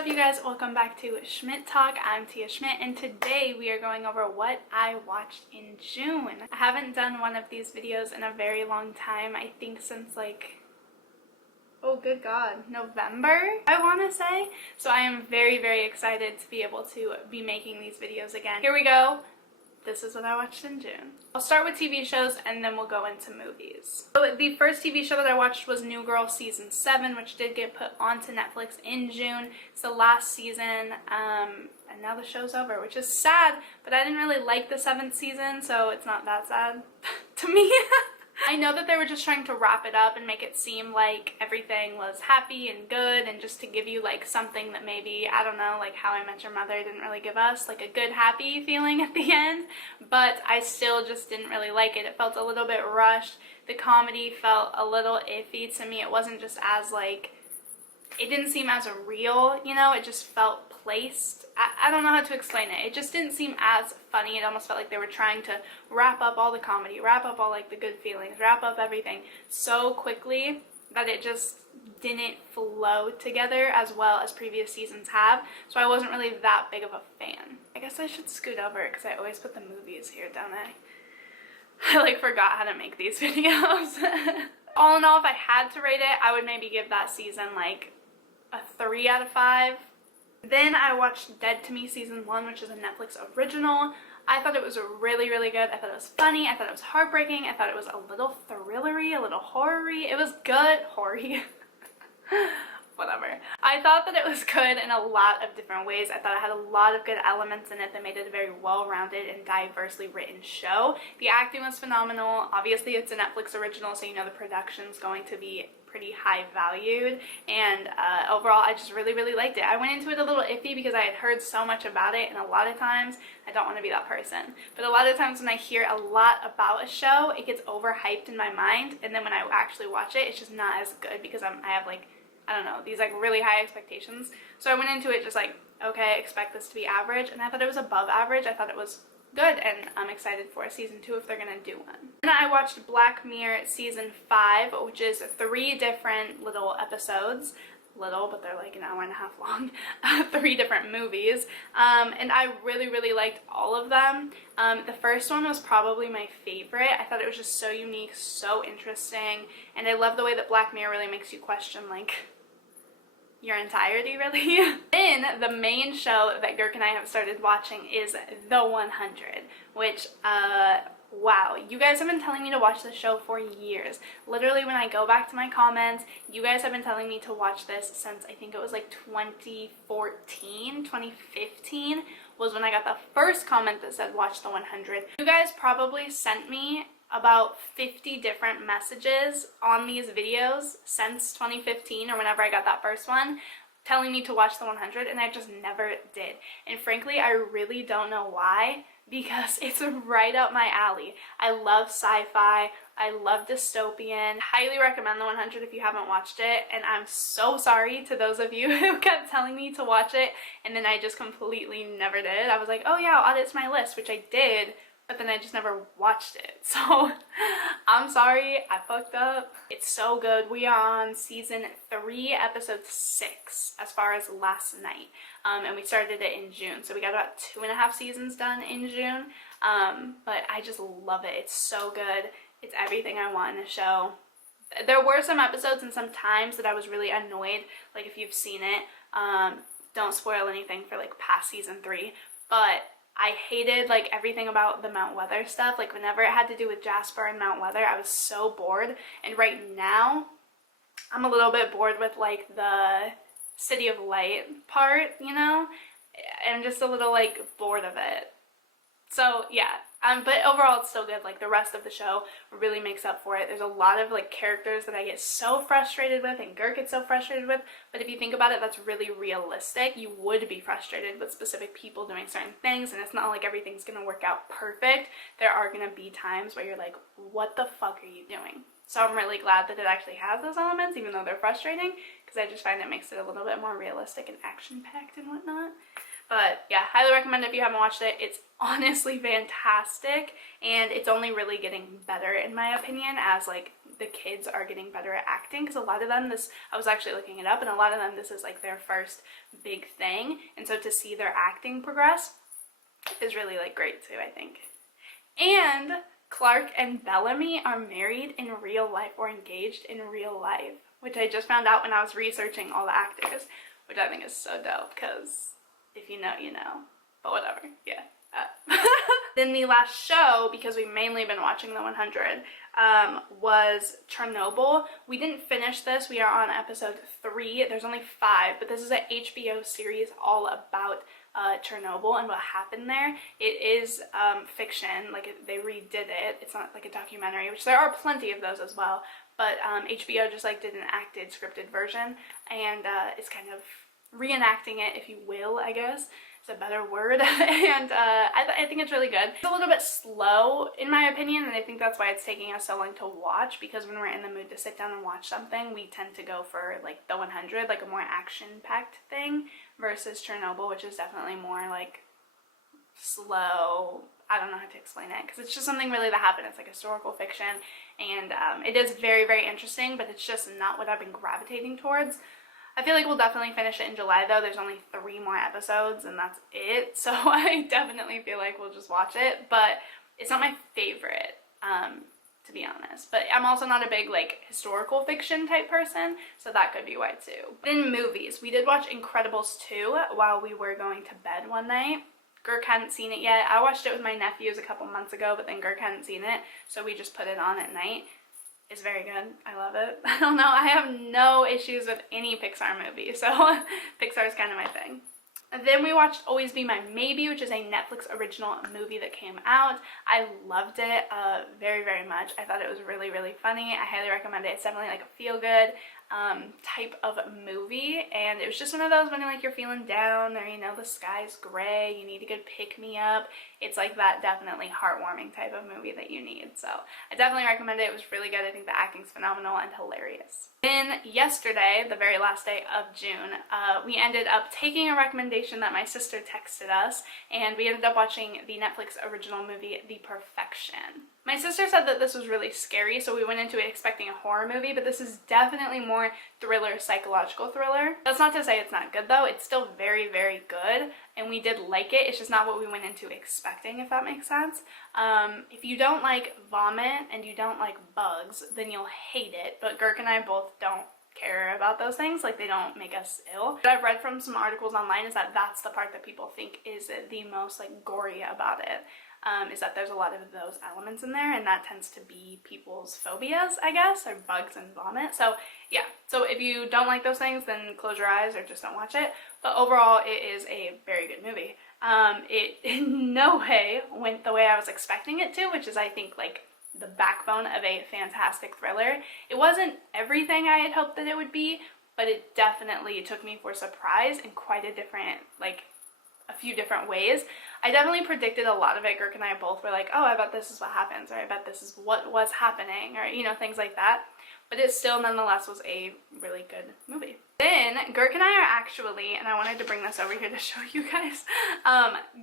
up, you guys? Welcome back to Schmidt Talk. I'm Tia Schmidt, and today we are going over what I watched in June. I haven't done one of these videos in a very long time. I think since oh good god, November, I want to say. So I am very, very excited to be able to be making these videos again. Here we go. This is what I watched in June. I'll start with TV shows and then we'll go into movies. So the first TV show that I watched was New Girl Season 7, which did get put onto Netflix in June. It's the last season, and now the show's over, which is sad, but I didn't really like the 7th season, so it's not that sad to me. I know that they were just trying to wrap it up and make it seem like everything was happy and good, and just to give you like something that maybe, I don't know, like How I Met Your Mother didn't really give us, like a good happy feeling at the end, but I still just didn't really like it. It felt a little bit rushed. The comedy felt a little iffy to me. It wasn't just as like, it didn't seem as real, you know, it just felt placed. I don't know how to explain it. It just didn't seem as funny. It almost felt like they were trying to wrap up all the comedy, wrap up all like the good feelings, wrap up everything so quickly that it just didn't flow together as well as previous seasons have. So I wasn't really that big of a fan. I guess I should scoot over because I always put the movies here, don't I? I like forgot how to make these videos. All in all, if I had to rate it, I would maybe give that season like a 3 out of 5. Then I watched Dead to Me Season 1, which is a Netflix original. I thought it was really, really good. I thought it was funny. I thought it was heartbreaking. I thought it was a little thrillery, a little horror-y. It was good. Horror-y. Whatever. I thought that it was good in a lot of different ways. I thought it had a lot of good elements in it that made it a very well-rounded and diversely written show. The acting was phenomenal. Obviously, it's a Netflix original, so you know the production's going to be pretty high valued, and overall I just really, really liked it. I went into it a little iffy because I had heard so much about it, and a lot of times, I don't want to be that person, but a lot of times when I hear a lot about a show, it gets overhyped in my mind, and then when I actually watch it, it's just not as good because I have like, I don't know, these like really high expectations. So I went into it just like, okay, expect this to be average, and I thought it was above average. I thought it was good, and I'm excited for season 2 if they're gonna do one. Then I watched Black Mirror Season 5, which is 3 different little episodes. Little, but they're like an hour and a half long. 3 different movies, and I really, really liked all of them. The first one was probably my favorite. I thought it was just so unique, so interesting, and I love the way that Black Mirror really makes you question like your entirety, really. Then the main show that Girk and I have started watching is The 100, which wow, you guys have been telling me to watch this show for years. Literally, when I go back to my comments, you guys have been telling me to watch this since I think it was like 2014, 2015 was when I got the first comment that said watch The 100. You guys probably sent me about 50 different messages on these videos since 2015 or whenever I got that first one telling me to watch The 100, and I just never did. And frankly, I really don't know why, because it's right up my alley. I love sci-fi. I love dystopian. Highly recommend The 100 if you haven't watched it, and I'm so sorry to those of you who kept telling me to watch it and then I just completely never did. I was like, oh yeah, I'll add it to my list, which I did, but then I just never watched it. So I'm sorry, I fucked up. It's so good. We are on season 3, episode 6 as far as last night. And we started it in June. So we got about 2.5 seasons done in June. But I just love it. It's so good. It's everything I want in a show. There were some episodes and some times that I was really annoyed. Like if you've seen it, don't spoil anything for like past season 3. But I hated like everything about the Mount Weather stuff. Like whenever it had to do with Jasper and Mount Weather, I was so bored. And right now, I'm a little bit bored with like the City of Light part, you know? I'm just a little like bored of it. So yeah, but overall it's still good. Like the rest of the show really makes up for it. There's a lot of like characters that I get so frustrated with and Girk gets so frustrated with, but if you think about it, that's really realistic. You would be frustrated with specific people doing certain things, and it's not like everything's gonna work out perfect. There are gonna be times where you're like, what the fuck are you doing? So I'm really glad that it actually has those elements, even though they're frustrating, because I just find it makes it a little bit more realistic and action-packed and whatnot. But yeah, highly recommend it if you haven't watched it. It's honestly fantastic, and it's only really getting better in my opinion as like the kids are getting better at acting, because a lot of them, I was actually looking it up, and a lot of them, this is like their first big thing, and so to see their acting progress is really like great too, I think. And Clark and Bellamy are married in real life, or engaged in real life, which I just found out when I was researching all the actors, which I think is so dope, because if you know, you know. But whatever, yeah. Then the last show, because we've mainly been watching the 100, was Chernobyl. We didn't finish this. We are on episode 3. There's only 5, but this is an HBO series all about Chernobyl and what happened there. It is fiction, like they redid it. It's not like a documentary, which there are plenty of those as well, but HBO just like did an acted, scripted version, and it's kind of reenacting it, if you will, I guess. It's a better word. And I think it's really good. It's a little bit slow in my opinion, and I think that's why it's taking us so long to watch, because when we're in the mood to sit down and watch something, we tend to go for like the 100, like a more action-packed thing, versus Chernobyl, which is definitely more like slow. I don't know how to explain it, because it's just something really that happened. It's like historical fiction, and it is very, very interesting, but it's just not what I've been gravitating towards. I feel like we'll definitely finish it in July though. There's only 3 more episodes and that's it. So I definitely feel like we'll just watch it, but it's not my favorite, to be honest. But I'm also not a big like historical fiction type person, so that could be why too. Then movies. We did watch Incredibles 2 while we were going to bed one night. Girk hadn't seen it yet. I watched it with my nephews a couple months ago, but then Girk hadn't seen it, so we just put it on at night. It's very good. I love it. I don't know. I have no issues with any Pixar movie, so Pixar is kind of my thing. And then we watched Always Be My Maybe, which is a Netflix original movie that came out. I loved it very, very much. I thought it was really, really funny. I highly recommend it. It's definitely like a feel-good type of movie, and it was just one of those when like you're feeling down, or you know the sky's gray, you need a good pick-me-up. It's like that definitely heartwarming type of movie that you need, so I definitely recommend it. It was really good. I think the acting's phenomenal and hilarious. Then yesterday, the very last day of June, we ended up taking a recommendation that my sister texted us, and we ended up watching the Netflix original movie The Perfection. My sister said that this was really scary, so we went into it expecting a horror movie, but this is definitely more thriller, psychological thriller. That's not to say it's not good though. It's still very, very good, and we did like it. It's just not what we went into expecting, if that makes sense. If you don't like vomit and you don't like bugs, then you'll hate it, but Girk and I both don't care about those things. Like, they don't make us ill. What I've read from some articles online is that that's the part that people think is the most like gory about it. Is that there's a lot of those elements in there, and that tends to be people's phobias, I guess, or bugs and vomit. So yeah, so if you don't like those things, then close your eyes or just don't watch it. But overall, it is a very good movie. It in no way went the way I was expecting it to, which is, I think, like the backbone of a fantastic thriller. It wasn't everything I had hoped that it would be, but it definitely took me for a surprise in quite a different, like, a few different ways. I definitely predicted a lot of it. Girk and I both were like, oh, I bet this is what happens, or I bet this is what was happening, or, you know, things like that. But it still nonetheless was a really good movie. Then Girk and I are actually, and I wanted to bring this over here to show you guys,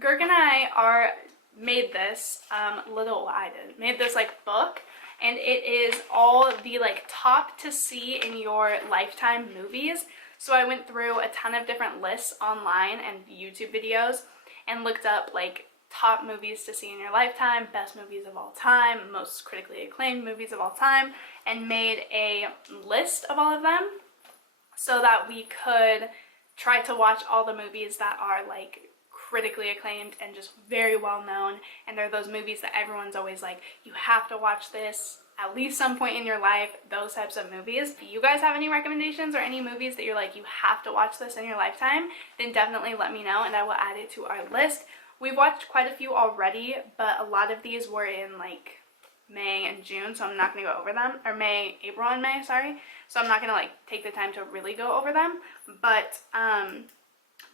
Girk and I made this made this like book, and it is all the like top to see in your lifetime movies. So I went through a ton of different lists online and YouTube videos and looked up like top movies to see in your lifetime, best movies of all time, most critically acclaimed movies of all time, and made a list of all of them so that we could try to watch all the movies that are like critically acclaimed and just very well known. And they're those movies that everyone's always like, you have to watch this at least some point in your life, those types of movies. If you guys have any recommendations or any movies that you're like, you have to watch this in your lifetime, then definitely let me know and I will add it to our list. We've watched quite a few already, but a lot of these were in like May and June, so I'm not going to go over them, or April and May, sorry. So I'm not going to like take the time to really go over them, but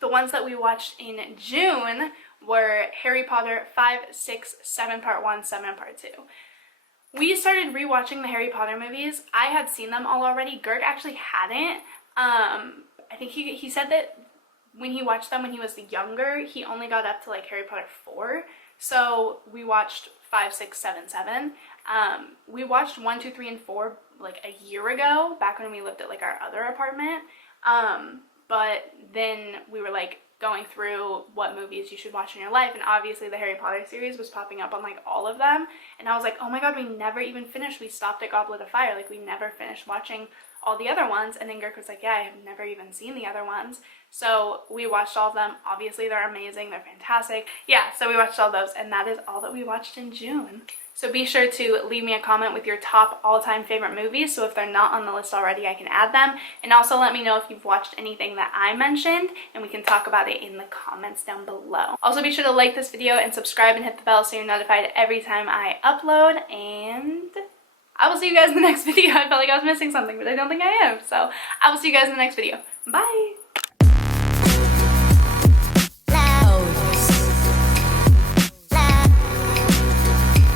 the ones that we watched in June were Harry Potter 5, 6, 7 Part 1, 7 Part 2. We started rewatching the Harry Potter movies. I had seen them all already. Girk actually hadn't. I think he said that when he watched them when he was younger, he only got up to like Harry Potter 4. So we watched 5, 6, 7, 7. We watched 1, 2, 3, and 4 like a year ago, back when we lived at like our other apartment. But then we were like going through what movies you should watch in your life, and obviously the Harry Potter series was popping up on like all of them, and I was like, oh my god, we never even finished. We stopped at Goblet of Fire, like we never finished watching all the other ones. And then Girk was like, yeah, I have never even seen the other ones. So we watched all of them. Obviously they're amazing, they're fantastic. Yeah, so we watched all those, and that is all that we watched in June. So be sure to leave me a comment with your top all-time favorite movies, so if they're not on the list already, I can add them. And also let me know if you've watched anything that I mentioned, and we can talk about it in the comments down below. Also be sure to like this video and subscribe and hit the bell so you're notified every time I upload, and I will see you guys in the next video. I felt like I was missing something, but I don't think I am. So I will see you guys in the next video. Bye!